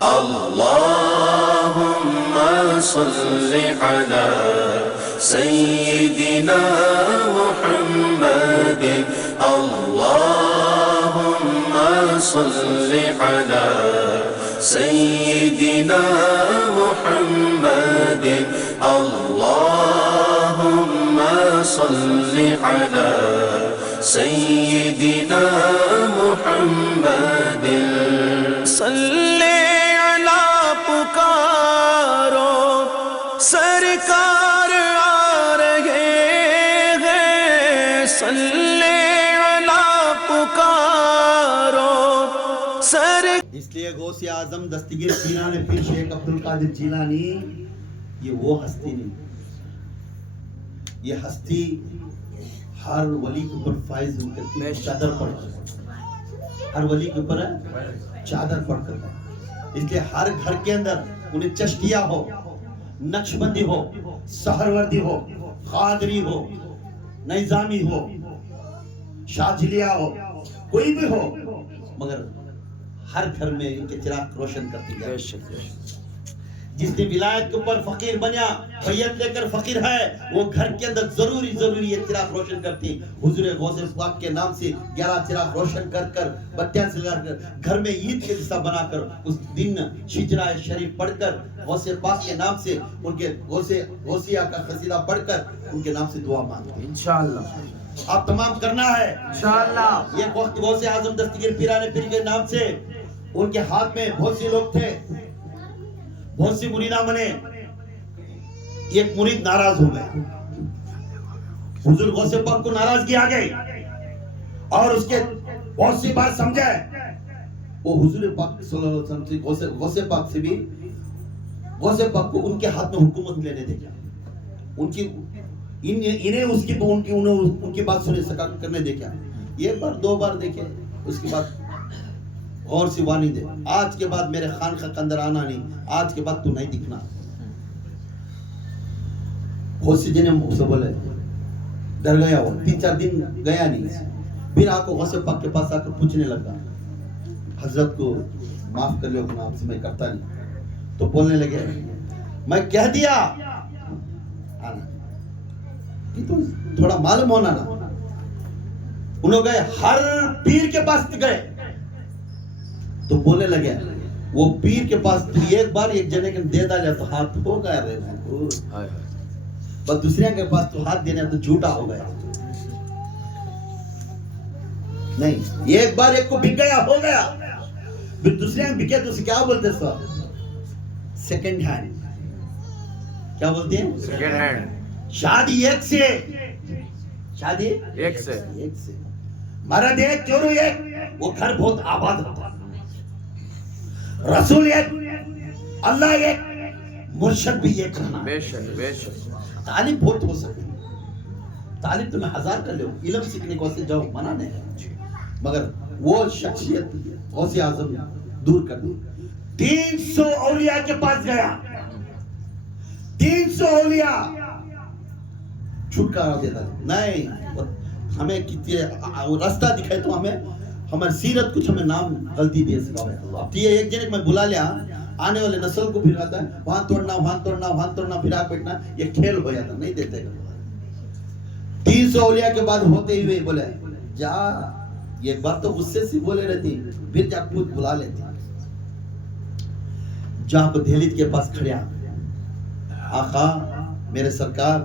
اللهم صل على سيدنا محمد اللهم صل على سيدنا محمد اللهم صل على سيدنا محمد صل علی پکارو سرکار آ رہے ہیں صل علی پکارو اس لیے غوث اعظم دستگیر پیران پیر شیخ عبدالقادر جیلانی یہ وہ ہستی نہیں، یہ ہستی ہر ولی کے اوپر فائز کرتی ہے، چادر پڑھ کر ہر ولی کے اوپر چادر پڑھ کر، اس لیے ہر گھر کے اندر انہیں چشتیہ ہو، نقش بندی ہو، سہروردی ہو، قادری ہو، نظامی ہو، شاذلیہ ہو، کوئی بھی ہو، مگر ہر گھر میں ان کے چراغ روشن کرتی ہے۔ جس نے ولایت کے اوپر فقیر بنیا، بیعت لے کر فقیر ہے، وہ گھر کے اندر ضروری یہ چراغ روشن کرتی۔ حضور غوث پاک کے نام سے 11 چراغ روشن کر کر، بتیاں سلگا کر، گھر میں عید کے جیسا بنا کر، اس دن شجرہ شریف پڑھ کر، غوث پاک کے نام سے ان کے غوثیہ کا قصیدہ پڑھ کر ان کے نام سے دعا مانگتے ہیں۔ انشاءاللہ آپ تمام کرنا ہے انشاءاللہ۔ یہ وقت غوث اعظم دستگیر پیران پیر کے نام سے ان کے ہاتھ میں بہت سی لوگ تھے، بہت سی مریداں بنے، ایک مرید ناراض ہو گئے، حضور غوث پاک کو ناراضگی آ گئی اور اس کے بہت سی بات سمجھے، وہ حضور پاک صلی اللہ علیہ وسلم سے غوث پاک سے بھی غوث پاک کو ان کے ہاتھ میں حکومت لینے دے گیا، انہیں ان کی بات سنے سکا کرنے دے گیا، ایک بار دو بار دیکھے، اس کے بعد غور سے وانی دے، آج کے بعد میرے خانقاہ کے اندر آنا نہیں، آج کے بعد تو نہیں دکھنا۔ غوث جی نے اسے بولے، ڈر گیا وہ، 3-4 دن گیا نہیں، پھر آ کو غوث پاک کے پاس آ کر پوچھنے لگا، حضرت کو معاف کر لو آپ سے، میں کرتا نہیں، تو بولنے لگے، میں کہہ دیا آنا، کہ تو تھوڑا معلوم ہونا نا۔ انہوں گئے، ہر پیر کے پاس گئے تو بولنے لگے، وہ پیر کے پاس ایک بار ایک جنے کے دے ڈالیا تو ہاتھ ہو گیا رہے، بس دوسرے کے پاس تو ہاتھ دینا تو جھوٹا ہو گیا، نہیں، ایک بار ایک کو بک گیا ہو گیا، پھر دوسرے میں بکے تو اسے کیا بولتے سو؟ سیکنڈ ہینڈ، کیا بولتے ہیں؟ سیکنڈ ہینڈ، شادی ایک سے، شادی ایک سے، مرد ایک، چورو ایک، وہ گھر بہت آباد ہوتا، رسول ایک، اللہ ایک، مرشد بھی ایک رہنا۔ بے شک بے شک، تعلیم بہت ہو سکتی، تعلیم تمہیں 1000 کر لو، علم سیکھنے کو سے جاؤ، منع نہیں، مگر وہ شخصیت غوث اعظم دور کر دی۔ 300 اولیاء کے پاس گیا، 300 اولیاء چھٹکارا دیتا نہیں، ہمیں راستہ دکھائے تو ہمیں ہماری سیرت کچھ ہمیں نام غلطی دے سکا۔ اب یہ ایک جنے میں بلا لیا، آنے والے نسل کو پھر آتا ہے وہاں توڑنا وہاں توڑنا وہاں توڑنا، پھر آپ بیٹھنا، یہ کھیل ہو جاتا، نہیں دیتے۔ 300 اولیاء کے بعد ہوتے ہوئے بولے جا، یہ بات تو غصے سے بولے رہتی، پھر جا خود بلا لیتی، جا کو دہلیز کے پاس کھڑیا، آقا میرے سرکار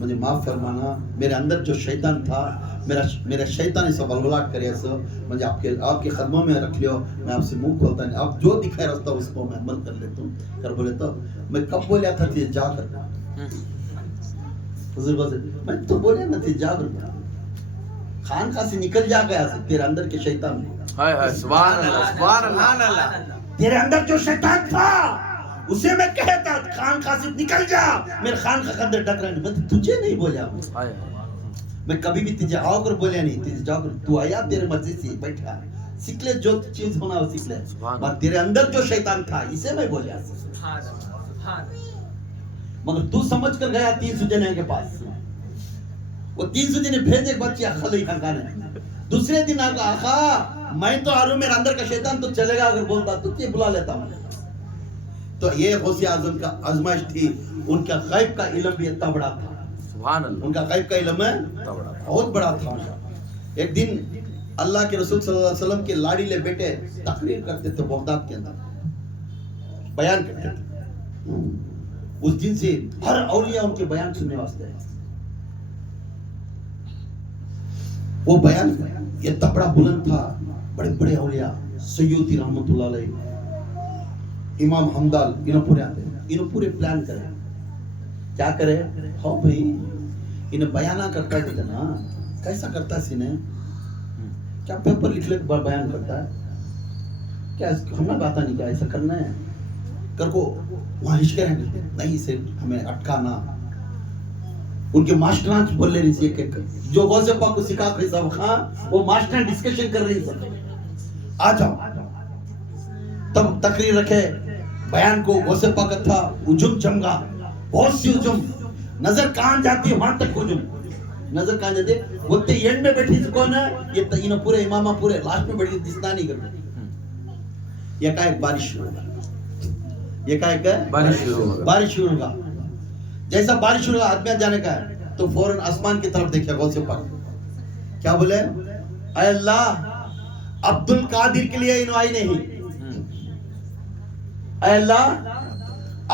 مجھے معاف فرمانا، میرے اندر جو شیطان تھا، میرا شیطان اس ولولاٹ کرے سو، مجھے آپ کے قدموں میں رکھ لیو، میں آپ سے منہ کھولتا نہیں، آپ جو دکھائے راستہ اس کو میں عمل کر لیتا ہوں۔ کر بولے تو میں کب بولیا تھا تجھے جا کر، حضور بولے میں تو بولیا نہ تجھے جا کر، خانقاہ سے نکل جا گیا سے تیرے اندر کے شیطان میں، ہائے ہائے سبحان اللہ سبحان اللہ، تیرے اندر جو شیطان تھا اسے میں کہتا خانقاہ سے نکل جا، میرے خانقاہ کے اندر ڈک رہے ہیں، میں تجھے نہیں بولیا، میں کبھی بھی تجھے آؤ کر بولیا نہیں، تجھے جاؤ کر تو آیا تیرے مرضی سے بیٹھا، سیکھ لے جو چیز ہونا وہ سیکھ لے، اور تیرے اندر جو شیطان تھا اسے میں بولیا، مگر تو سمجھ کر گیا 300 جنے کے پاس، وہ 300 جنے بھیجے بچے خلی خانقاہ، دوسرے دن آقا میں تو آروں میرے اندر کا شیطان تو چلے گا، اگر بولتا تو یہ بلا لیتا ہوں، تو یہ غوث اعظم کا آزمائش تھی. ان کا غیب کا علم بھی اتنا بڑا تھا. سبحان اللہ. ان کا غیب کا علم بہت بڑا تھا ان کا. ایک دن اللہ کے رسول صلی اللہ علیہ وسلم کے لاڑیلے بیٹے تقریر کرتے تھے بغداد کے اندر, بیان کرتے تھے. اس دن سے ہر اولیاء ان کے بیان سننے واسطے ہے. وہ بیان اتنا بڑا بلند تھا. بڑے بڑے اولیاء سیوطی رحمۃ اللہ علیہ, امام حمدال, انہوں پورے آتے ہیں. انہوں پورے پلان کرے, کیا کرے, ہاں بھائی انہیں بیانہ کرتا ہے نا, کیسا کرتا ہے سینے, کیا پیپر لکھ لے بیان کرتا ہے, کیا ہمیں بات نہیں کیا ایسا کرنا ہے کر کو وہاں ہچکے رہیں گے نہیں, اسے ہمیں اٹکانا. ان کے ماسٹران بول لے رہی تھی ایک جو غوث پاک کو سکھا رہی صاحب خان, وہ ماسٹران ڈسکشن کر رہی تھی, آ جاؤ. تب تقریر رکھے بیان کو, غوث پاک تھا ہجوم جمگا, بہت سی ہجوم, نظر کہاں جاتی ہے وہاں تک ہجوم, نظر کہاں جاتے. وہ تے اینڈ میں بیٹھی سے کون ہے, یہ انہوں پورے امامہ پورے لاسٹ میں بیٹھی دستا نہیں کرتے. یہ کہا ایک بارش شروع ہوگا, یہ کہا ایک بارش شروع ہوگا. جیسا بارش شروع ہوگا آدمی جانے کا ہے تو فوراً آسمان کی طرف دیکھے غوث پاک, کیا بولے, اے اللہ عبد القادر کے لیے انہوں آئی نہیں, اے اللہ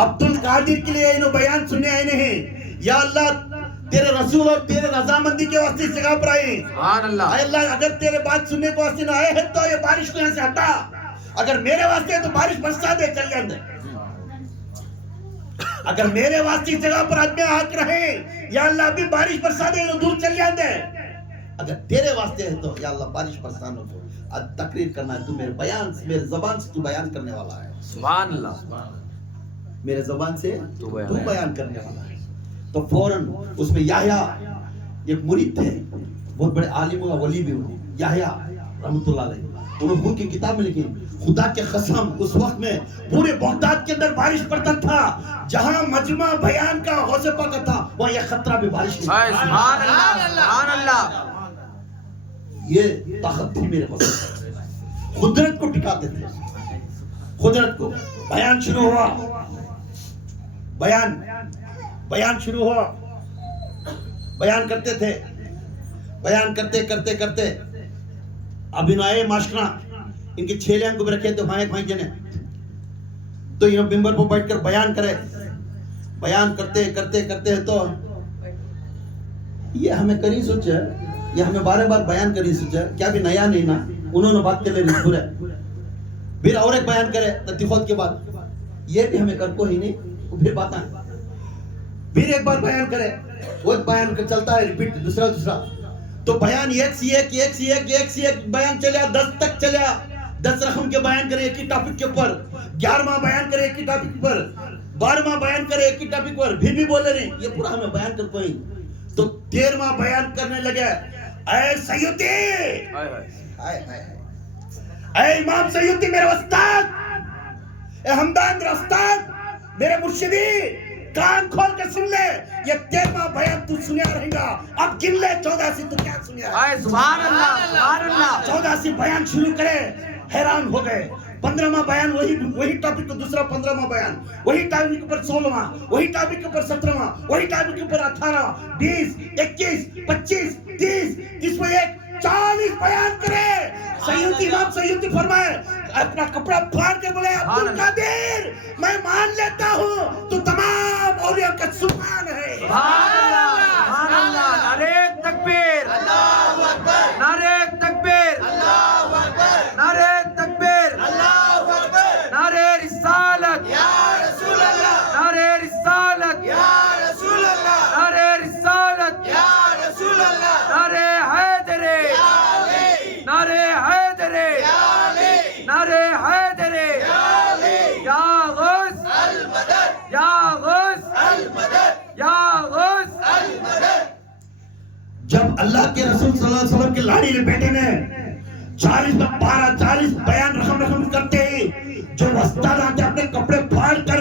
عبد القادر کے لیے انہوں بیان سننے آئے نہیں, یا اللہ تیرے رسول اور تیرے رضامندی کے واسطے اس جگہ پر آئے. سبحان اللہ. اے اللہ اگر تیرے بات سننے کو واسطے نہ آئے ہیں تو یہ بارش کو یہاں سے ہٹا, اگر میرے واسطے ہے تو بارش برسا دے, چل جاندے. اگر میرے واسطے اس جگہ پر آدمی آک رہے, یا اللہ ابھی بارش برسا دے, انہوں دور چل جاندے. اگر تیرے واسطے ہے تو یا اللہ بارش برسانو کو, آج تقریر کرنا ہے, تو میرے بیان سے, میرے زبان سے تو بیان کرنے والا ہے. سبحان اللہ. میرے زبان سے تو بیان کرنے والا ہے. تو فوراً اس میں یحییٰ ایک مرید تھے, بہت بڑے عالم و ولی بھی ہوئے, یحییٰ رحمۃ اللہ علیہ, انہوں ان کی کتاب میں لکھی, خدا کے قسم اس وقت میں پورے بغداد کے اندر بارش پڑتا تھا, جہاں مجمع بیان کا غوث پاک تھا وہاں یہ خطرہ بھی بارش نہیں. سبحان اللہ. سبحان اللہ. یہ طاقت تھی میرے پاس, قدرت کو ٹکاتے تھے, قدرت کو. بیان شروع ہوا, بیان شروع ہوا, بیان کرتے تھے, بیان کرتے کرتے کرتے اب انہوں آئے ماشکرہ, ان کے 6 لینگ کو بھی رکھے تھے وہاں جنے, تو انہوں ممبر پر بیٹھ کر بیان کرے. بیان کرتے کرتے کرتے تو یہ ہمیں کری سوچا, یہ ہمیں بار بار بیان کری سوچا, کیا بھی نیا نہیں نا, انہوں نے بات کر لے رہی پورے. پھر اور ایک بیان کرے تتیخوت کے بعد, یہ بھی ہمیں کر کو ہی نہیں, پھر بات آئیں. پھر ایک بار بیان کرے, وہ بیان چلتا ہے ریپیٹ, دوسرا. تو بیان ایک سی ایک بیان چلیا, 10 تک چلیا. 10 رقم کے بیان کرے ایک ہی ٹاپک کے اوپر, 11واں بیان کرے ایک ہی ٹاپک پر, 12واں بیان کرے ایک ہی ٹاپک پر, پھر بھی بولے نہیں, یہ پورا ہمیں بیان کر کوئی. تو 13واں بیان کرنے لگے, اے سیوطی, اے امام سیوطی میرے استاد, اے حمدان میرے استاد, میرے مرشدی, کان کھول کے سن لے, یہ 13واں بیان تو سنیا رہے گا. اب گن لے 14 سے تو کیا سنیا ہے. سبحان اللہ. سبحان اللہ. 14 سے بیان شروع کرے, حیران ہو گئے. 15واں بیان وہی ٹاپک کو دوسرا, 15واں بیان وہی ٹاپک کے اوپر, 16واں وہی ٹاپک کے اوپر, 17واں وہی ٹاپک کے اوپر, 18 20 21 25 30 31 40 بیان کرے. سیوطی امام سیوطی فرمائے, اپنا کپڑا پھاڑ کے بولے, عبد القادر میں مان لیتا ہوں تو تمام اولیاء کا سلطان ہے. سبحان اللہ. سبحان اللہ. نعرہ تکبیر. اللہ اکبر. نعرہ تکبیر. اللہ اکبر. نعرہ تکبیر. اللہ اکبر. نعرہ رسالت. یا رسول اللہ. نعرہ رسالت. یا رسول اللہ. نعرہ رسالت. یا رسول اللہ. نعرہ حیدر. یا علی. نعرہ حیدر. یا علی. نعرہ حیدر. یا علی. یا غوث المدد. یا غوث المدد. یا غوث المدد. جب اللہ کے رسول صلی اللہ علیہ وسلم کے لاڑی نے بیٹے نے 40 میں 40 بیان رقم کرتے ہی جو وسطہ آتے اپنے کپڑے پھاڑ کر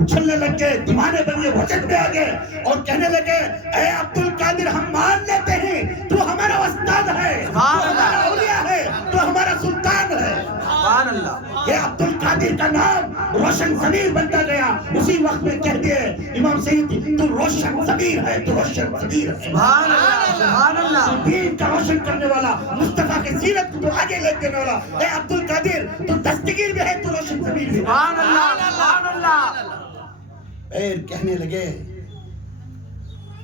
اچھلنے لگے, دیوانے بن گئے, وجد میں آگے اور کہنے لگے, اے عبد القادر ہم مان لیتے ہیں تو ہمارا استاد ہے, تو ہمارا اولیاء ہے, تو ہمارا سلطان ہے. سبحان اللہ. یہ عبد القادر کا نام روشن ضمیر بنتا گیا. اسی وقت میں کہہ دیے امام سیدی تو روشن ضمیر ہے, تو روشن ضمیر ہے. سبحان اللہ, سبحان اللہ. دین کا روشن کرنے والا, مصطفیٰ کے سیرت کو تو آگے لے دینے والا. اے عبد القادر تو دستگیر بھی ہے, تو روشن ضمیر بھی ہے. سبحان اللہ, سبحان اللہ. پیر کہنے لگے,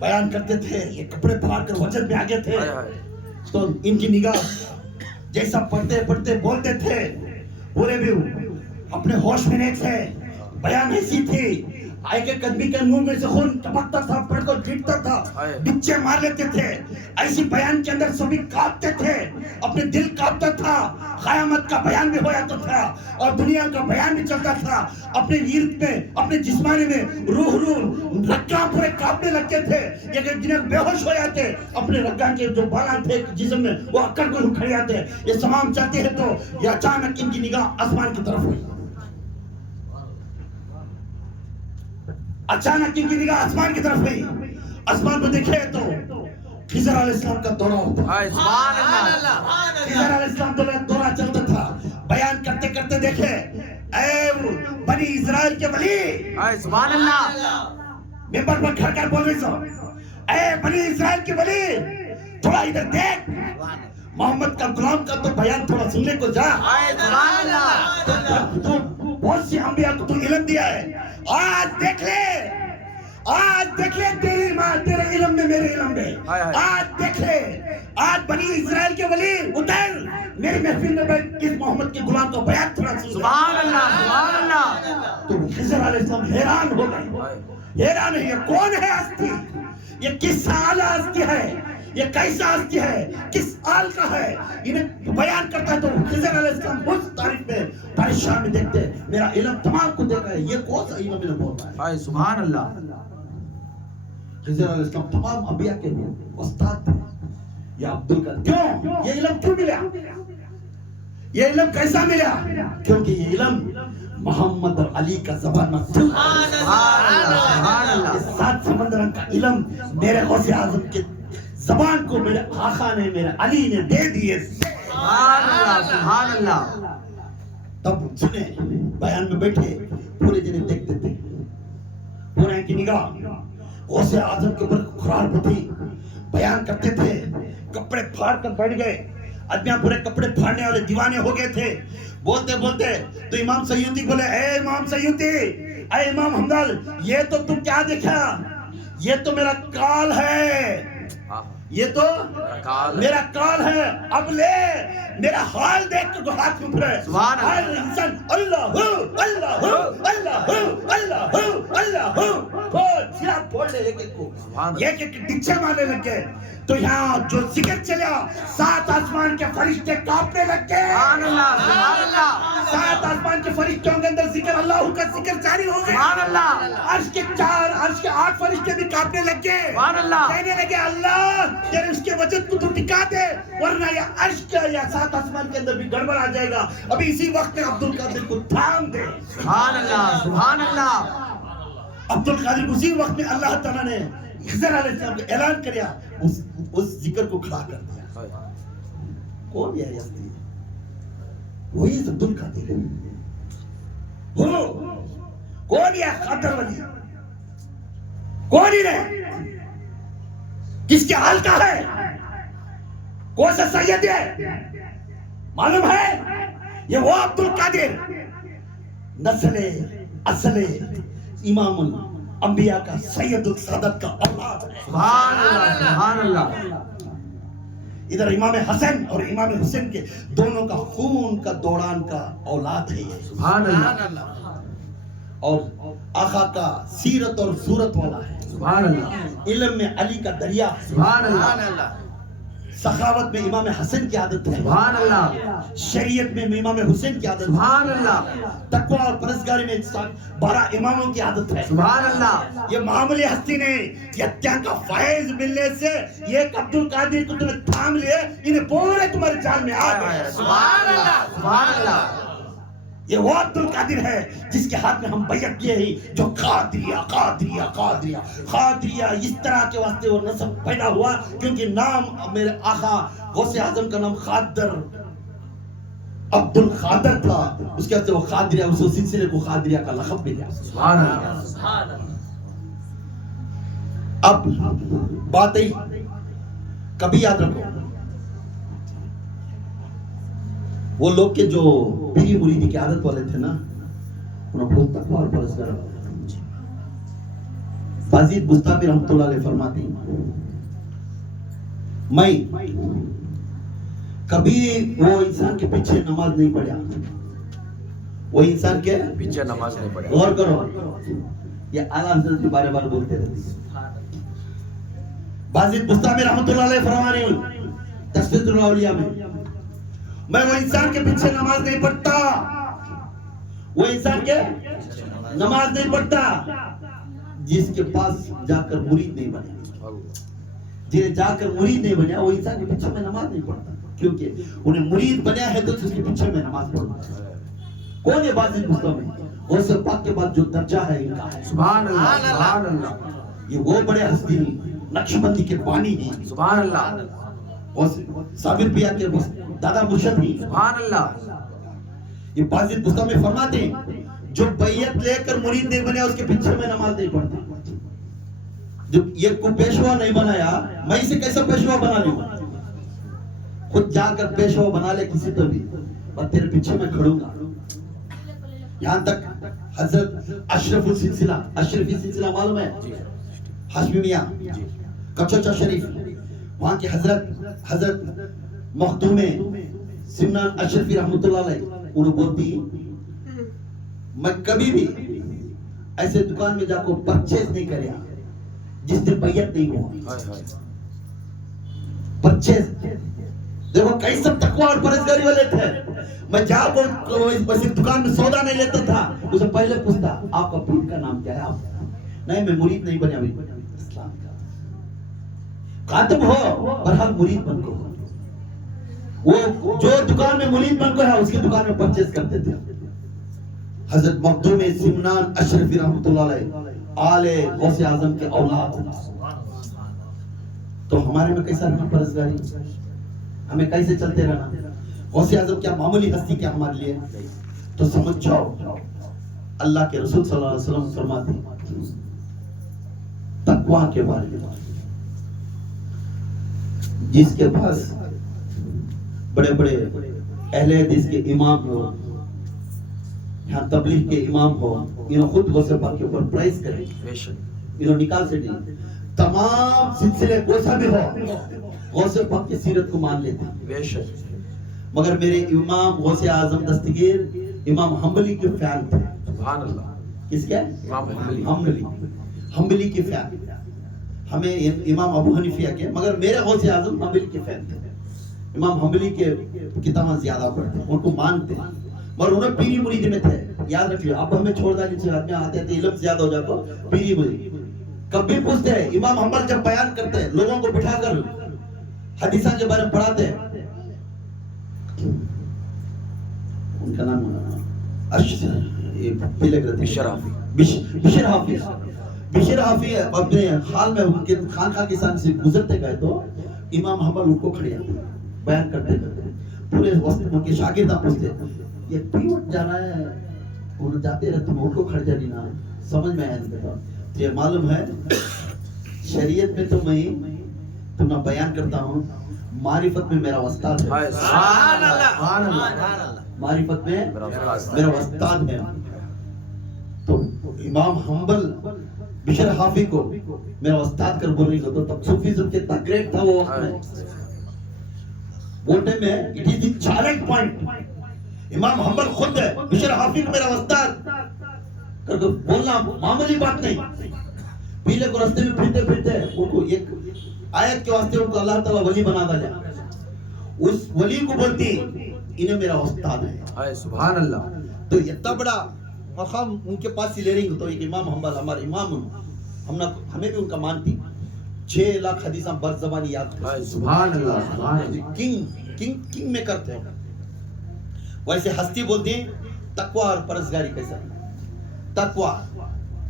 بیان کرتے تھے, یہ کپڑے پھاڑ کر وجد میں آگے تھے تو ان کی نگاہ جیسا پڑھتے پڑھتے بولتے تھے پورے بھی اپنے ہوش میں نہیں تھے. بیان ایسی تھی, ایک ایک قدمی کے منہ میں سے خون ٹپکتا تھا, پڑھ کو گرتا تھا, بچے مار لیتے تھے. ایسی بیان کے اندر سبھی کانپتے تھے, اپنے دل کانپتا تھا. قیامت کا بیان بھی ہو جاتا تھا اور دنیا کا بیان بھی چلتا تھا. اپنے ویرت میں, اپنے جسمانی میں روح رگاں پورے کانپنے لگتے تھے. یہ جنہیں بے ہوش ہو جاتے, اپنے رگاں کے جو بالا تھے جسم میں وہ اکڑ کو کھڑے جاتے. یہ تمام چاہتے ہیں تو یہ اچانک ان کی نگاہ آسمان کی طرف ہوئی. اچانک ان کی نگاہ آسمان کی طرف ہوئی. آسمان کو دیکھے تو خضر علیہ السلام کا دورہ ہوتا. سبحان اللہ. خضر علیہ السلام دورہ چلتا تھا. بیان کرتے کرتے دیکھے, اے بنی اسرائیل کے ولی, سبحان اللہ. ممبر پر کھڑ کر بول رہی سو, اے بنی اسرائیل کے ولی تھوڑا ادھر دیکھ, محمد کا غلام کا تو بیان تھوڑا سننے کو جا. سبحان اللہ. تو بہت سی انبیاء کو تو علم دیا ہے, آج دیکھ لے, آج دیکھ لے تیری ماں تیرے علم میں میرے علم میں. آج دیکھ لے, آج بنی اسرائیل کے ولی اتر میری محفل میں بیٹھ اس محمد کے غلام کا بیان تھوڑا سن. سبحان اللہ, سبحان اللہ. تو خضر علیہ السلام حیران ہو گئے. حیران ہے, یہ کون ہے ہستی, یہ کس اعلی ہستی ہے, یہ کیسا ہستی ہے, کس آل کا ہے. انہیں بیان کرتا ہے تو خضر علیہ السلام اس تعریف میں پریشان میں دیکھتے, میرا علم تمام کو دیکھا ہے, یہ کون سا علم انہیں بول رہا ہے. سبحان اللہ. خضر علیہ السلام تمام انبیاء کے استاد تھے. یہ عبد القادر کیوں, یہ علم کیوں ملا, یہ علم کیسا ملا, کیونکہ یہ علم محمد اور علی کا زبان میں سبحان اللہ. یہ 7 سمندروں کا علم میرے غوث اعظم کے زبان کو میرے آقا نے, میرے علی نے دے دیے. سبحان اللہ, سبحان اللہ. تب سنے بیان میں بیٹھے پورے جنے دیکھتے تھے, پورے کی نگاہ غوث اعظم کے اوپر قرار پر تھی. بیان کرتے تھے, کپڑے پھاڑ کر بیٹھ گئے. آدمیاں پورے کپڑے پھاڑنے والے دیوانے ہو گئے تھے. بولتے بولتے تو امام سیوطی بولے, اے امام سیوطی, اے امام حمدل, یہ تو تم کیا دیکھا, یہ تو میرا کال ہے, یہ تو میرا کال ہے. اب لے میرا حال دیکھ کر ہاتھ میں پھرے. سبحان اللہ. ہر انسان اللہ اللہ اللہ اللہ اللہ پھوڑ لے ایک ایک کو, ایک ایک ڈچے مارنے لگ گئے. تو یہاں جو ذکر چلا, 7 آسمان کے فرشتے کانپنے لگ گئے. سبحان اللہ, سبحان اللہ. 7 آسمان کے فرشتوں کے اندر ذکر اللہ کا ذکر جاری ہو گیا. سبحان اللہ. عرش کے 8 فرشتے بھی کانپنے لگ گئے. سبحان اللہ. کہنے لگے, اللہ یعنی اس کے وجود کو تو ٹکا دے, ورنہ یہ عرش کا یا 7 آسمان کے اندر بھی گڑبڑ آ جائے گا. ابھی اسی وقت میں عبد القادر کو تھام دے. سبحان اللہ, سبحان اللہ. عبد القادر اسی وقت میں اللہ تعالیٰ نے خضر علیہ السلام کو اعلان کریا, اس ذکر کو کھڑا کر دیا. کون یہ ہستی, وہی عبد القادر ہے. کون یہ قادر ولی, کون ہی نہیں, کس کے حال کا ہے, کون سا سید ہے, معلوم ہے یہ وہ عبد القادر نسل اصل امام الانبیاء کا سید السادت کا اولاد ہے. سبحان اللہ, سبحان اللہ. ادھر امام حسن اور امام حسین کے دونوں کا خون کا دوران کا اولاد ہے یہ. سبحان اللہ. اور آقا کا سیرت اور صورت والا ہے. سبحان اللہ. علم میں علی کا دریا ہے. سبحان اللہ. سخاوت میں امام حسن کی عادت ہے. سبحان اللہ. شریعت میں امام حسین کی عادت ہے. سبحان اللہ. تقوی اور پرہیزگاری میں 12 اماموں کی عادت ہے. سبحان اللہ. یہ معمولی ہستی نہیں, یہ کیا کا فیض ملنے سے یہ عبد القادر کو تمہیں تھام لیے, انہیں پورے تمہارے جان میں آ گئے. سبحان اللہ, سبحان اللہ. یہ وہ عبد القادر ہے جس کے ہاتھ میں ہم بیعت کیے ہی, جو قادریہ قادریہ قادریہ قادریہ اس طرح کے واسطے وہ نسب پیدا ہوا کیونکہ نام میرے آقا غوث اعظم کا نام قادر عبد القادر تھا، اس کے بعد وہ قادریہ، اس سلسلے کو قادریہ کا لقب ملا. سبحان اللہ. اب بات آئی، کبھی یاد رکھو وہ لوگ کے جو پیری مریدی کی عادت والے تھے نا، انہوں بہت تقویٰ اور پرہیزگار. بازید بستامی رحمۃ اللہ علیہ فرماتے ہیں میں کبھی وہ انسان کے پیچھے نماز نہیں پڑھا، وہ انسان کے پیچھے نماز نہیں پڑھے. غور کرو، یہ اعلیٰ حضرت کے بارے بار بولتے رہتے. بازید بستامی رحمۃ اللہ علیہ فرما رہے ہیں تسبیح الاولیاء میں وہ انسان کے پیچھے نماز نہیں پڑھتا، وہ انسان کے نماز نہیں پڑھتا جس کے پاس جا کر مرید نہیں بنا. جنہیں جا کر مرید نہیں بنا وہ انسان کے پیچھے میں نماز نہیں پڑھتا، کیونکہ انہیں مرید بنا ہے تو اس کے پیچھے میں نماز پڑھتا. کون ہے بازید بستامی؟ غوث پاک کے بعد جو درجہ ہے ان کا ہے. سبحان اللہ. سبحان اللہ. یہ وہ بڑے ہستی نقشبندی کے بانی ہیں. سبحان اللہ. صابر پیا کے دادا مرشد ہیں. سبحان اللہ. یہ بازید بستامی فرماتے ہیں جو بیعت لے کر مرید نہیں بنیا اس کے پیچھے میں نماز نہیں پڑھتا. جب یہ کو پیشوا نہیں بنایا میں اسے کیسا پیشوا بنا لوں؟ خود جا کر پیشوا بنا لے کسی تو بھی، اور تیرے پیچھے میں کھڑوں گا. یہاں تک حضرت اشرف السلسلہ، اشرفی سلسلہ معلوم ہے، ہاشمی میاں کچوچا شریف، وہاں کے حضرت مخدوم سمنان اشرفی رحمۃ اللہ علیہ، انہوں بولتی میں کبھی بھی ایسے دکان میں جا کو پرچیز نہیں کریا جس نے بیعت نہیں ہوا. پرچیز دیکھو کیسا تقویٰ اور پرہیزگاری والے تھے. میں جا کو دکان میں سودا نہیں لیتا تھا، اسے پہلے پوچھتا آپ کا پیر کا نام کیا ہے؟ آپ نہیں میں مرید نہیں بنیا اسلام کا. خاتم ہو برحال مرید بن کو، وہ جو دکان میں مرید بن کو ہے اس کی دکان میں پرچیز کرتے تھے. حضرت مخدوم سمنان اشرفی رحمۃ اللہ علیہ آل غوث اعظم کے اولاد. تو ہمارے میں کیسا رہنا پرہیزگاری، ہمیں کیسے چلتے رہنا؟ غوث اعظم کیا معمولی ہستی کیا ہمارے لیے؟ تو سمجھ جاؤ اللہ کے رسول صلی اللہ علیہ وسلم فرماتے ہیں تقویٰ کے بارے میں، جس کے پاس بڑے بڑے اہل حدیث کے امام ہو، یہاں تبلیغ کے امام ہو، انہوں خود غوث پاک کے اوپر پرائز کریں، انہوں نکال سے نہیں، تمام سلسلے کوسا بھی ہو غوث پاک کی سیرت کو مان لیتے ہیں. مگر میرے امام غوث اعظم دستگیر امام حنبلی کے فیان تھے. سبحان اللہ. کس کے؟ امام حنبلی کے فیان. ہمیں امام ابو حنیفہ کے، مگر میرے غوث اعظم حنبلی کے فیان تھے. امام حنبلی کے کتابیں زیادہ پڑھتے ہیں، ان کو مانتے ہیں، مگر انہیں پیری مرید میں تھے. یاد رکھیے اب ہمیں چھوڑ دالی سے آدمی آتے تھے علم زیادہ ہو جاتا پیری مرید. کبھی پوچھتے ہیں امام حنبل جب بیان کرتے ہیں لوگوں کو بٹھا کر حدیثہ کے بارے میں پڑھاتے ہیں، ان کا نام بشر حافظ اپنے حال میں ان کے خانقاہ کے ساتھ سے گزرتے گئے تو امام حنبل ان کو کھڑے بیان کرتے پورے وقت ان کے شاگرد پوچھتے یہ پیوٹ جانا ہے، انہوں جاتے رہتے ہیں ان کو کھڑ جانی نا سمجھ میں آیا نہیں. یہ معلوم ہے شریعت میں تو میں تمہیں بیان کرتا ہوں، معرفت میں میرا استاد ہے. سبحان اللہ. معرفت میں میرا استاد ہے. تو امام حنبل بشر حافظ کو میرا استاد کر بولنے کو، تو تب صوفیزم کے اتنا گریٹ تھا وہ وقت میں. بولنے میں it is the challenge point. امام حنبل خود ہے بشر حافظ میرا استاد کر کے بولنا معمولی بات نہیں. پیلے کو رستے میں پھرتے پھرتے ان کو ایک آیت کے واسطے ان کو اللہ تعالیٰ ولی بنا دیا. اس ولی کو بولتی انہیں میرا استاد ہے. سبحان اللہ. تو اتنا بڑا مقام ان کے پاس ہی لے رہی. تو ایک امام حنبل ہمارے امام ہمیں بھی ان کا مانتی. 6 لاکھ حدیثاں بر زبانی یاد. سبحان اللہ. کنگ میں کرتے ہیں. ویسے ہستی بولتی ہیں تقویٰ اور پرہیزگاری کیسا. تقویٰ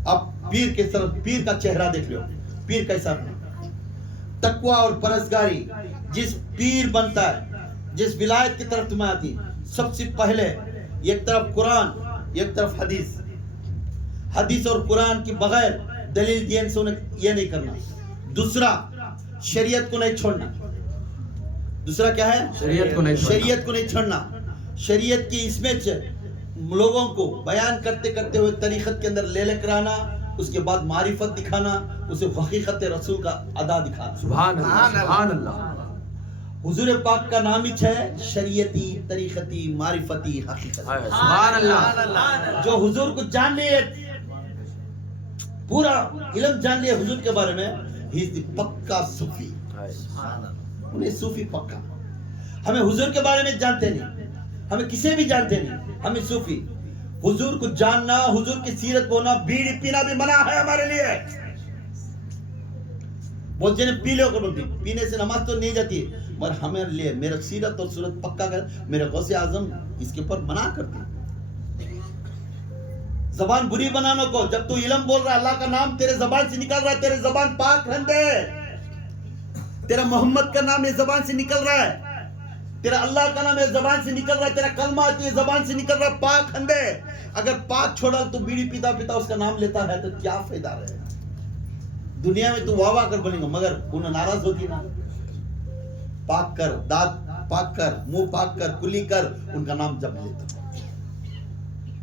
اب پیر کے طرف، پیر کا چہرہ دیکھ لو، پیر کیسا. تقویٰ اور پرہیزگاری جس پیر بنتا ہے، جس ولایت کی طرف تمہیں آتی، سب سے پہلے ایک طرف قرآن ایک طرف حدیث، حدیث اور قرآن کے بغیر دلیل دین سے انہیں یہ نہیں کرنا. دوسرا شریعت کو نہیں چھوڑنا. دوسرا کیا ہے؟ شریعت کو نہیں چھوڑنا. شریعت کو نہیں چھوڑنا. شریعت کی اس میں لوگوں کو بیان کرتے کرتے ہوئے طریقت کے اندر لے لے کر آنا، اس کے بعد معرفت دکھانا، اسے حقیقت رسول کا ادا دکھانا. سبحان اللہ سبحان اللہ. حضور پاک کا نام ہی ہے شریعتی، طریقتی، معرفتی، حقیقت. سبحان اللہ. جو حضور کو جان لیے، پورا علم جان لیے حضور کے بارے میں، ہی از دی پکا صوفی. انہیں صوفی پکا. ہمیں حضور کے بارے میں جانتے نہیں، ہمیں کسے بھی جانتے نہیں، ہمیں صوفی. حضور کو جاننا، حضور کی سیرت بولنا، بیڑی پینا بھی منع ہے ہمارے لیے. بولتے ہیں پی لو کو، پینے سے نماز تو نہیں جاتی، مگر ہمارے لیے میرا سیرت اور صورت پکا کر میرے غوث اعظم اس کے اوپر منع کرتے. زبان بری بنانا کو، جب تو علم بول رہا ہے، اللہ کا نام تیرے زبان سے نکل رہا ہے، تیرے زبان پاک رہندے. تیرا محمد کا نام اس زبان سے نکل رہا ہے، تیرا اللہ کا نام اس زبان سے نکل رہا ہے، تیرا کلمہ اس زبان سے نکل رہا ہے، پاک رہندے. اگر پاک چھوڑا تو بیڑی پیتا پیتا اس کا نام لیتا ہے تو کیا فائدہ رہے گا؟ دنیا میں تو واہ واہ کر بولیں گے، مگر انہیں ناراض ہوتی نا. پاک کر، دانت پاک کر، منہ پاک کر، کلی کر، ان کا نام جب لیتا.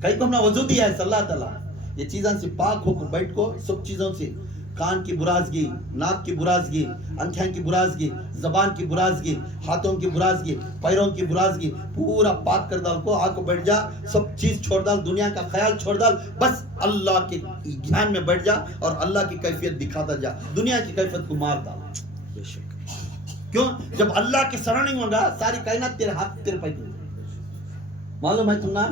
کئی کو ہم نے وضو دیا ہے اللہ تعالیٰ، یہ چیزوں سے پاک ہو کو بیٹھ کو، سب چیزوں سے، کان کی برازگی، ناک کی برازگی، انکھیں کی برازگی، زبان کی برازگی، ہاتھوں کی برازگی، پیروں کی برازگی، پورا پاک کر ڈال کو، آ کو بیٹھ جا، سب چیز چھوڑ ڈال، دنیا کا خیال چھوڑ ڈال، بس اللہ کے دھیان میں بیٹھ جا اور اللہ کی کیفیت دکھاتا جا، دنیا کی کیفیت کو مار ڈال. کیوں؟ جب اللہ کی سراؤنڈنگ ہوگا، ساری کائنات تیرے ہاتھ تیرے پائی. معلوم ہے تم نا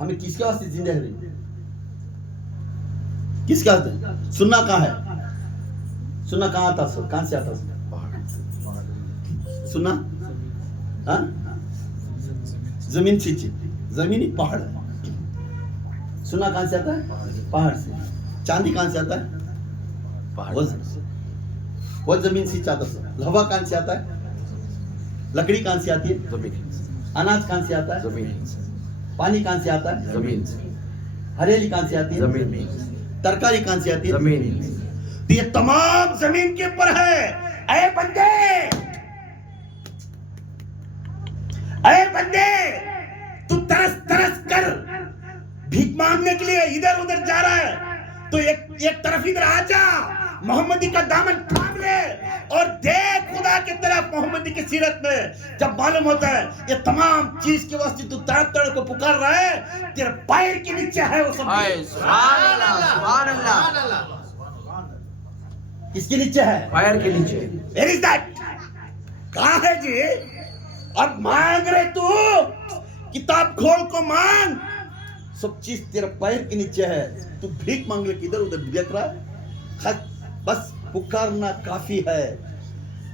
ہمیں کس کے واسطے زندہ ہے؟ کس کے واسطے؟ سننا کہاں ہے؟ سننا کہاں آتا سو؟ کہاں سے آتا سو؟ سننا زمین سے، زمینی پہاڑ ہے. سننا کہاں سے آتا ہے؟ پہاڑ سے. چاندی کہاں سے آتا ہے؟ وہ زمین سے چاہتا سو. ہوا کہاں سے آتا ہے؟ لکڑی کہاں سے آتی ہے؟ اناج کہاں سے آتا ہے؟ پانی کہاں سے آتا ہے؟ زمین سے. ہریالی کہاں سے آتی ہے؟ زمین. ترکاری کہاں سے آتی ہے؟ زمین. تو یہ تمام زمین کے اوپر ہے. اے بندے تو ترس کر بھیک مانگنے کے لیے ادھر ادھر جا رہا ہے تو ایک طرف ادھر آ جا، محمدی کا دامن تھام لے اور دیکھ خدا کی طرف. محمدی کی سیرت میں جب معلوم ہوتا ہے یہ تمام چیز کے واسطے تو تڑ کو پکار رہا ہے، تیرے پیر کے نیچے ہے وہ سب. سبحان اللہ سبحان اللہ. کس کے نیچے ہے؟ پیر کے نیچے. Where is that? کہاں ہے جی؟ اب مانگ رہے تو کتاب کھول کو مانگ، سب چیز تیرے پیر کے نیچے ہے. تو بھیک مانگ لے ادھر ادھر دیکھ رہا ہے. بس پکارنا کافی ہے،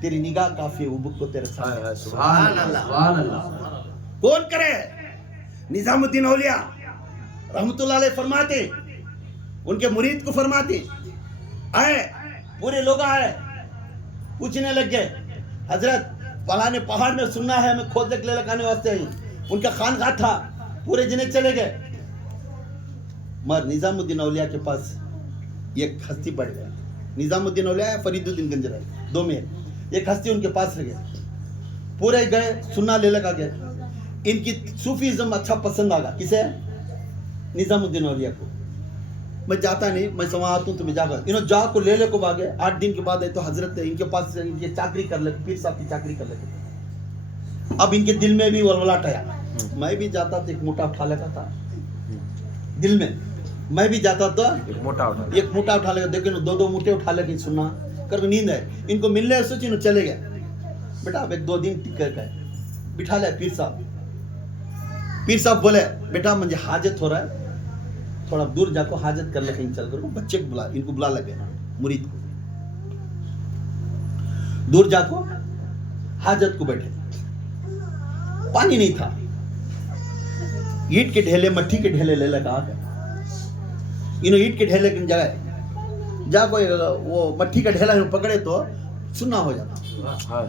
تیری نگاہ کافی ہے، وہ کو تیرے سامنے. سبحان اللہ سبحان اللہ. کون کرے؟ نظام الدین اولیاء رحمت اللہ علیہ فرماتے، ان کے مرید کو فرماتے، آئے پورے لوگ آئے پوچھنے لگ گئے، حضرت فلانے پہاڑ میں سننا ہے، ہمیں کھود لے لگانے واسطے ہی. ان کا خانقاہ تھا، پورے جنے چلے گئے. مگر نظام الدین اولیاء کے پاس ایک ہستی بڑھ گیا. نظام الدین اولیاء فرید الدین گنجرا، دو میں ایک ہستی ان کے پاس رہ گیا. پورے گئے سننا لے لگا گئے. ان کی صوفیزم اچھا پسند آ گیا. کسے؟ نظام الدین اولیاء کو. میں جاتا نہیں، میں سماعت ہوں، تمہیں جا کر انہوں جا کو لے لے کو باگے. 8 دن کے بعد ہے تو حضرت ان کے پاس ان کی چاکری کر لے، پیر صاحب کی چاکری کر لے. اب ان کے دل میں بھی ولولاٹ آیا. میں بھی جاتا تو ایک موٹا اٹھا لیتا تھا دل میں. میں بھی جاتا تو ایک موٹا اٹھا لے گا. دیکھیں 2 موٹے اٹھا لے کے سننا کر نیند ہے. ان کو ملنے سوچی انہوں چلے گئے. بیٹا اب 1-2 دن ٹک کر گئے، بٹھا لے پیر صاحب. پیر صاحب بولے بیٹا مجھے حاجت ہو رہا ہے، تھوڑا دور جا کو حاجت کر لے کہیں چل کر. بچے کو بلا، ان کو بلا لگے مرید کو. دور جا کو حاجت کو بیٹھے. پانی نہیں تھا، اینٹ کے ڈھیلے مٹی کے ڈھیلے لے لگا گئے. انہوں اینٹ کے ڈھیلے کی جگہ جا کوئی وہ مٹی کا ڈھیلا پکڑے تو سننا ہو جاتا.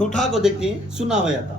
اٹھا کو دیکھتی سننا ہو جاتا.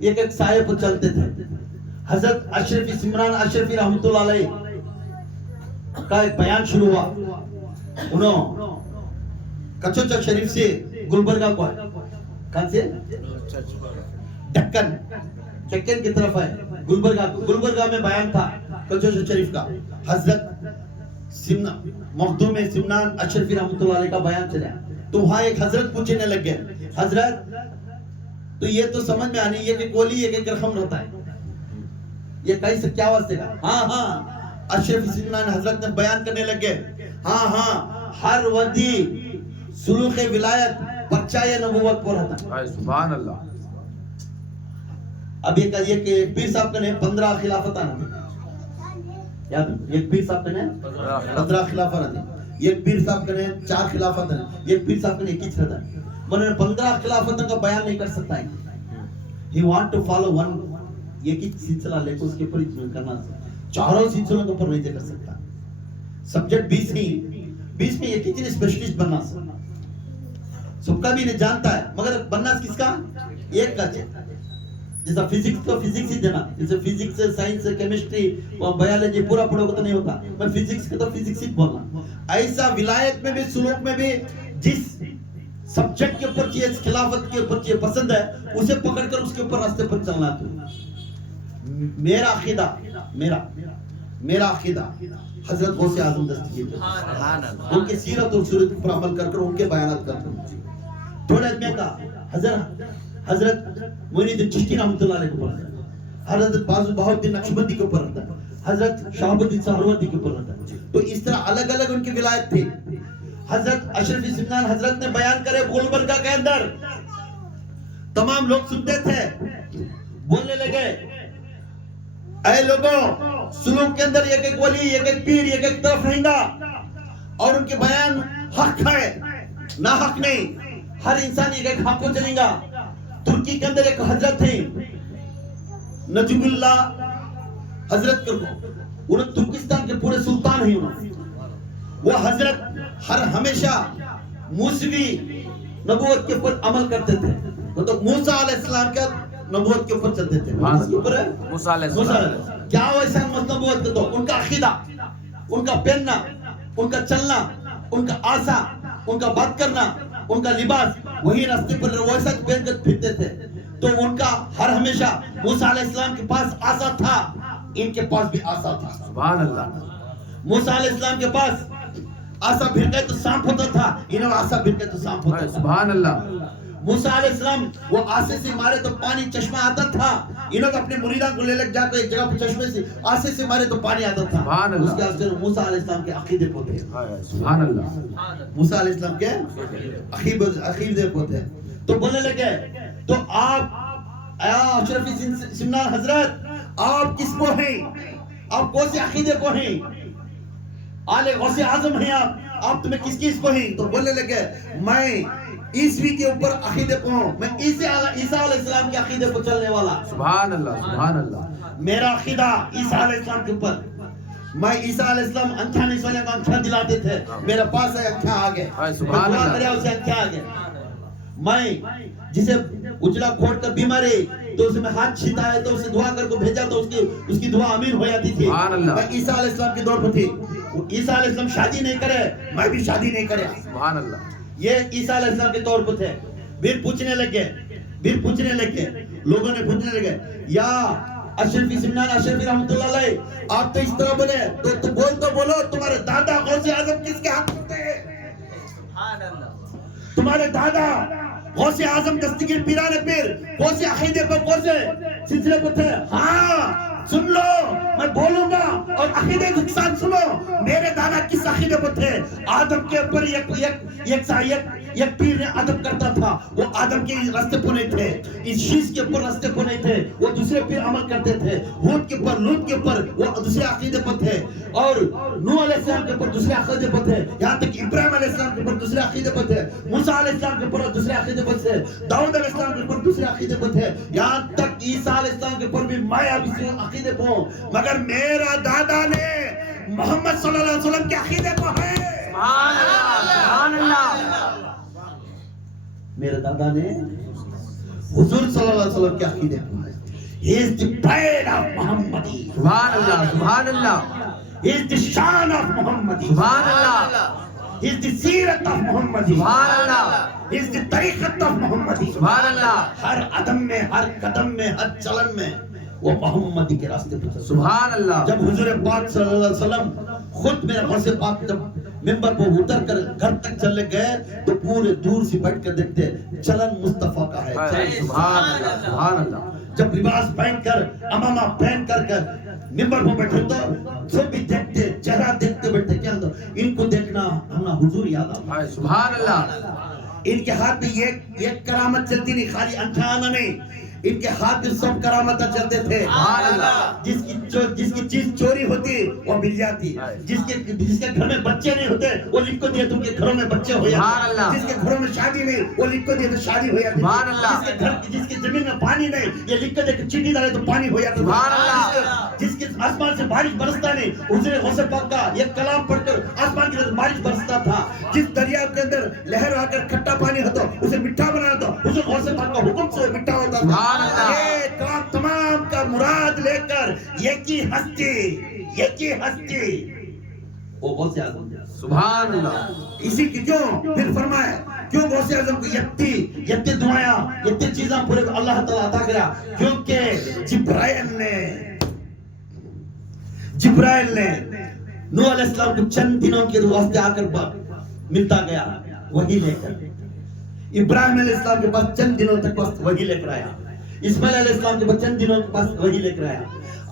ایک ایک سائے پر چلتے تھے. حضرت اشرفی سمران اشرفی رحمت اللہ علیہ کا ایک بیان شروع ہوا. انہوں کچوچک شریف سے گلبرگہ کو ہے. کہاں سے؟ ڈکن کی طرف ہے. گلبرگہ میں بیان تھا کچوچک شریف کا. حضرت مخدوم سمنان اشرفی رحمت اللہ علیہ کا بیان چلا. تو وہاں ایک حضرت پوچھنے لگ گئے, حضرت تو یہ تو سمجھ میں آنی, یہ کہ کولی ایک ایک رقم رہتا ہے, یہ کیسے کیا واسطے کا؟ ہاں اشرفی سمنان حضرت نے بیان کرنے لگ گئے. ہاں ہر ودی سلوک ولایت پرچائے نبوت پر رہتا ہے. سبحان اللہ. اب یہ کہیے کہ پیر صاحب کا نے 15 خلافت آنا یاد, ایک پیر صاحب کا نے 15 خلافت آنا, ایک پیر صاحب کا نے 4 خلافت آنا, ایک پیر صاحب کا نے 21 رہتا ہے. میں 15 خلافتوں کا بیان نہیں کر سکتا ہے. He want to follow one, ایک ہی سلسلہ لے کے اس کے اوپر اطمینان کرنا, چاروں سلسلوں کے اوپر نہیں کر سکتا. سبجیکٹ 20 میں یہ کتنے اسپیشلسٹ بننا سب کا بھی نہیں جانتا ہے, مگر بننا کس کا؟ ایک کا چاہیے. جیسا فزکس کو فزکس ہی دینا, جیسے فزکس سائنس کیمسٹری بایولوجی پورا پڑھو گے تو نہیں ہوتا. میں فزکس کا تو فزکس ہی بولنا. ایسا ولایت میں بھی سلوک میں بھی جس سبجیکٹ کے اوپر چیز خلافت کے اوپر چیز پسند ہے اسے پکڑ کر اس کے اوپر راستے پر چلنا. تو میرا عقیدہ حضرت غوث اعظم دستگیر ان کی سیرت اور صورت پر عمل کر کر ان کے بیانات کر کر تھوڑا میں کا حضرت معین الدین چشتی رحمۃ اللہ علیہ کے اوپر, حضرت بہاؤالدین نقشبندی کے اوپر رہتا ہے, حضرت شہاب الدین سہروردی کے اوپر رہتا ہے. تو اس طرح الگ الگ ان کی ولایت تھی. حضرت اشرفی سمنان حضرت نے بیان کرے گلبرگہ کے اندر, تمام لوگ سنتے تھے, بولنے لگے اے لوگوں سلوک کے اندر ایک ایک ولی ایک ایک پیر ایک ایک طرف رہیں گا اور ان کے بیان حق ہے نہ حق نہیں, ہر انسان ایک ایک حق کو چلیں گا. ترکی کے اندر ایک حضرت تھے نجم اللہ حضرت کرو, انہوں ترکستان کے پورے سلطان ہیں. وہ حضرت ہر ہمیشہ موسوی نبوت کے اوپر عمل کرتے تھے, مطلب موسیٰ علیہ السلام کے نبوت کے اوپر چلتے تھے. موسیٰ علیہ السلام کیا ویسا نبوت کے تو ان کا عقیدہ, ان کا پہننا, ان کا چلنا, ان کا آسا, ان کا بات کرنا, ان کا لباس وہی راستے پر ویسا پہن کر پھرتے تھے. تو ان کا ہر ہمیشہ موسیٰ علیہ السلام کے پاس آسا تھا, ان کے پاس بھی آسا تھا. سبحان اللہ. موسیٰ علیہ السلام کے پاس آسا بھر گئے تو سانپ ہوتا تھا, انہوں آسا بھر گئے تو سانپ ہوتا تھا. سبحان اللہ. موسیٰ علیہ السلام وہ آسے سے مارے تو پانی چشمہ آتا تھا, انہوں اپنے مریدان کو لے لگ جا کر ایک جگہ پر چشمے سے آسے سے مارے تو پانی آتا تھا. اس کے آسے موسیٰ علیہ السلام کے عقیدے کو تھے. سبحان اللہ. موسیٰ علیہ السلام کے عقیدے کو تھے. تو بولنے لگے تو آپ اشرفی سمنان حضرت آپ کس کو ہیں, آپ کون سے عقیدے کو ہیں, آل غوث اعظم ہیں آپ تمہیں کس کو ہیں؟ تو بولنے لگے میں عیسوی کے اوپر عقیدے کو ہوں, میں عیسیٰ علیہ السلام کے عقیدے کو چلنے والا. سبحان اللہ. سبحان اللہ. میرا عقیدہ عیسیٰ علیہ السلام کے اوپر, میں عیسیٰ علیہ السلام انکھا نہیں سونے کو انکھا دلاتے تھے, میرے پاس ہے انکھا آگے, سبحان دعا کرے اسے انکھا آگے. میں جسے اجلا کھوٹ کر بیماری تو اسے میں ہاتھ چھیتا ہے تو اسے دعا کر کو بھیجا تو اس کی دعا امین ہو جاتی تھی. میں عیسیٰ علیہ السلام کے دور پر تھی. عیسیٰ علیہ السلام شادی نہیں کرے, میں بھی شادی نہیں کرے. سبحان اللہ. یہ عیسیٰ علیہ السلام کے طور پر تھے. پھر پوچھنے لگے لوگوں نے پوچھنے لگے یا اشرفی سمنان اشرفی رحمت اللہ علیہ آپ تو اس طرح بولے تو بولو تمہارے دادا غوث اعظم کس کے حق تھے؟ سبحان اللہ. تمہارے دادا غوث اعظم دستگیر پیران پیر کون سے عقیدے پر کون سے سلسلے پر تھے؟ ہاں سن لو, میں بولوں گا اور عقیدے کے ساتھ سنو. میرے دادا کس عقیدے پر تھے؟ آدم کے اوپر ایک پیر نے ادب کرتا تھا, وہ آدم کے راستے پر نہیں تھے, اس شیش کے اوپر راستے پر نہیں تھے, وہ دوسرے پیر عمل کرتے تھے. ہود کے اوپر لوط کے اوپر وہ دوسرے عقیدے پر تھے, اور نوح علیہ السلام کے اوپر دوسرے عقیدے پر تھے, یہاں تک ابراہیم علیہ السلام کے اوپر دوسرے عقیدے پر تھے, موسیٰ علیہ السلام کے اوپر دوسرے عقیدے پر تھے, داؤد علیہ السلام کے اوپر دوسرے عقیدے پر تھے, یہاں تک عیسیٰ علیہ السلام کے اوپر بھی میں ابھی سے عقیدے پر ہوں, مگر میرا دادا نے محمد صلی اللہ علیہ وسلم کے عقیدے پر ہے. سبحان اللہ. میرے دادا نے حضور صلی اللہ علیہ وسلم کے عقیدے پر ہے. He is the pride of Muhammadi. سبحان اللہ سبحان اللہ He is the shan of Muhammadi. سبحان اللہ He is the seerat of Muhammadi. سبحان اللہ He is the tariqat of Muhammadi. سبحان اللہ ہر عدم میں، ہر قدم میں، ہر چلن میں وہ محمدی کے راستے پر چلتا ہے. سبحان اللہ جب حضور پاک صلی اللہ علیہ وسلم خود میرے غوث پاک جب ممبر پر اتر کر گھر تک چلے گئے تو پورے دور سے بیٹھ کر دیکھتے چلن مصطفیٰ کا ہے. سبحان اللہ سبحان اللہ جب لباس پہن کر امامہ پہن کر ممبر پر بیٹھے تو جو بھی دیکھتے چہرہ دیکھتے بیٹھتے کیا ان کو دیکھنا ہمنا حضور یاد آتا. سبحان اللہ ان کے ہاتھ میں ایک کرامت چلتی نہیں، خالی انجھانا نہیں، ان کے ہاتھ میں سب کرامتیں چلتے تھے. سبحان اللہ جس کی چیز چوری ہوتی وہ مل جاتی، جس کے گھر میں بچے نہیں ہوتے وہ لکھ کو دیا تم کے گھروں میں بچے ہو جاتے، جس کے گھروں میں شادی نہیں وہ لکھ کو دیا تو شادی ہو جاتی، سبحان اللہ جس کی زمین میں پانی نہیں یہ لکھ کو دیا کہ چٹی ڈالے تو پانی ہو جاتا، سبحان اللہ جس کے آسمان سے بارش برستا نہیں حضور غوث پاک کا یہ کلام پڑھ کر آسمان کی طرف بارش برستا تھا، جس دریا کے اندر لہر آ کر کھٹا پانی ہوتا اسے میٹھا بنانا تھا حضور غوث پاک کا حکم سے میٹھا ہوتا تھا. یہ کام تمام کا مراد لے کر ایک ہی ہستی وہ غوث اعظم. سبحان اللہ اسی کی کیوں پھر فرمایا کیوں غوث اعظم کو یتی دعائیں یتی چیزیں پورے اللہ تعالیٰ عطا کرا کیونکہ جبرائیل نے نوح علیہ السلام کو چند دنوں کے واسطے آ کر ملتا گیا وہی لے کر، ابراہیم علیہ السلام کے پاس چند دنوں تک وہی لے کر آیا، اسماعیل علیہ السلام کے پاس چند دنوں کے پاس وہی لے کر آیا،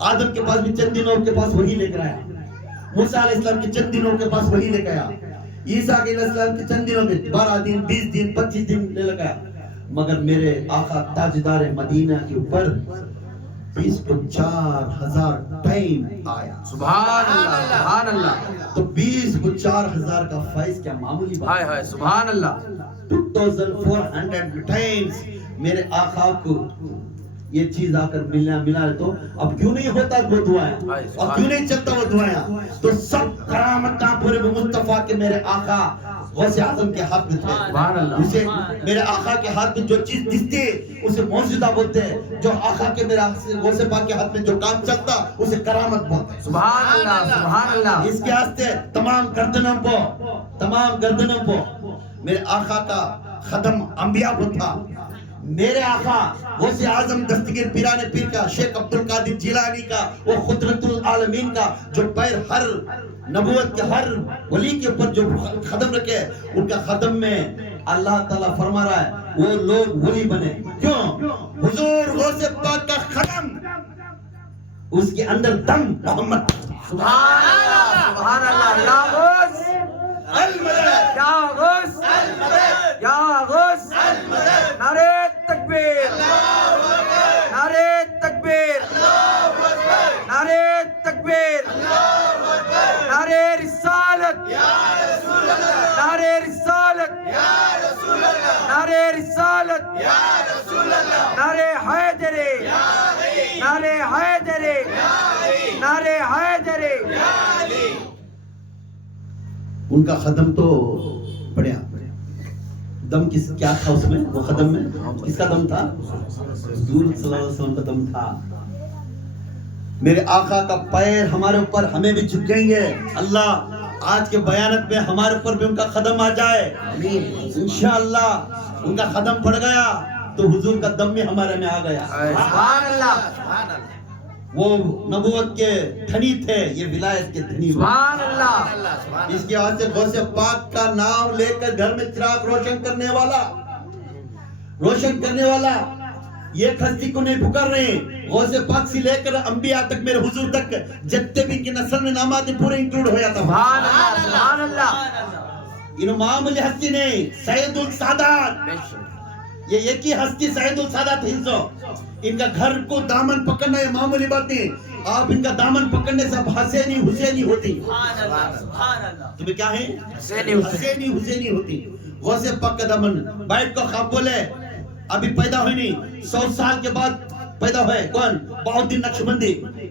آدم کے پاس بھی چند دنوں کے پاس وہی لے کر آیا، موسیٰ علیہ السلام کے چند دنوں کے پاس وہی لے کر آیا، عیسیٰ علیہ السلام کے چند دنوں میں 12 دن 20 دن 25 دن لے لگایا، مگر میرے آقا تاجدار مدینہ کے اوپر 20,000 ٹائم آیا. سبحان اللہ سبحان اللہ تو 20,000 کا فیض کیا معمولی بات ہائے ہائے سبحان اللہ 2400 ٹائمز میرے آقا کو یہ چیز آ کر ملا تو اب کیوں نہیں ہوتا وہ دعائیں، اب کیوں نہیں چلتا وہ دعائیں؟ تو سب کرامتاں پورے مصطفیٰ کے میرے آقا غوث اعظم کے ہاتھ میں تھے. سبحان اللہ اسے میرے آقا کے ہاتھ میں جو چیز دستی اسے موجودہ بولتے ہیں، جو آقا کے میرے غوث پاک کے ہاتھ میں جو کام چلتا اسے کرامت بولتے ہیں. سبحان اللہ سبحان اللہ اس کے واسطے تمام گردنوں پہ میرے آقا کا ختم انبیاء کو تھا. میرے آقا غوث اعظم دستگیر پیران پیر کا شیخ عبدالقادر جیلانی کا وہ قدرت العالمین کا جو پیر ہر نبوت کے ہر ولی کے اوپر جو قدم رکھے ان کا قدم میں اللہ تعالیٰ فرما رہا ہے وہ لوگ ولی بنے. کیوں؟ حضور غوث پاک کا قدم اس کے اندر دم محمد. سبحان اللہ سبحان اللہ یا غوث المدد یا غوث المدد یا غوث المدد. نعرہ تکبیر نعرہ تکبیر نعرہ تکبیر نعرہ رسالت نعرہ رسالت نعرہ رسالت نعرہ حیدر نعرہ حیدر نعرہ حیدر. ان کا قدم تو بڑھیا دم کیا تھا اس میں وہ قدم میں کس کا دم تھا؟ حضور صلی اللہ علیہ وسلم کا دم تھا. میرے آقا کا پیر ہمارے اوپر ہمیں بھی جھکیں گے. اللہ آج کے بیانت میں ہمارے اوپر بھی ان کا قدم آ جائے انشاءاللہ. ان کا قدم پڑ گیا تو حضور کا دم بھی ہمارے میں آ گیا. سبحان اللہ وہ نبوت کے دھنی تھے یہ ولایت کے دھنی. سبحان اللہ اس کے واسطے غوث پاک کا نام لے کر گھر میں چراغ روشن کرنے والا یہ ہستی کو نہیں پکار رہے. غوث پاک سے لے کر انبیاء تک میرے حضور تک جتنے بھی ان کی نسل میں نام آتے پورے انکلوڈ ہو جاتا. سبحان اللہ سبحان اللہ ان معمولی ہستی نہیں سید السادات یہ ایک ہی ہستی سید السادات ہندسو. ان کا گھر کو دامن پکڑنا یہ معمولی بات نہیں. آپ ان کا دامن پکڑنے سے حسینی ہوتی تمہیں کیا ہے حسینی ہوتی. غوث پاک کا دامن بیٹھ کو خواب بولے ابھی پیدا ہوئی نہیں 100 سال کے بعد پیدا ہوئے کون؟ بہت دن نقشبندی